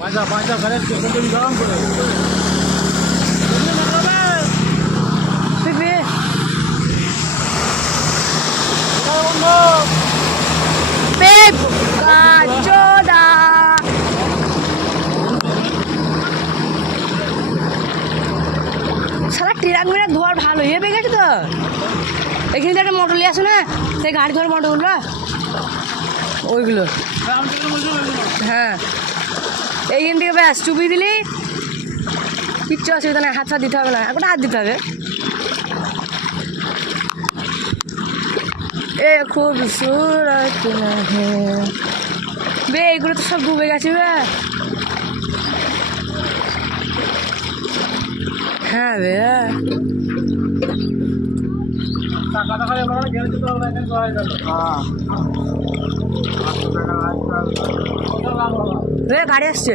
পাঁচা ঘরে গরম করে সারা ট্রাক মেরে ধোয়ার ভালো ইয়ে পেয়ে গেছে তো। এখানে তো একটা মোটর নিয়ে আসো না, সেই গাড়ি ধোয়ার মোটরগুলো ওইগুলো। হ্যাঁ এইখান থেকে ব্যাস চুপি দিলি কিচ্ছু অসুবিধা নেই, হাত ফাত দিতে হবে না, এখন হাত দিতে হবে। এ খুব সুরত বে, এইগুলো তো সব ডুবে গেছে বে। হ্যাঁ বে, গাড়ি আসছে।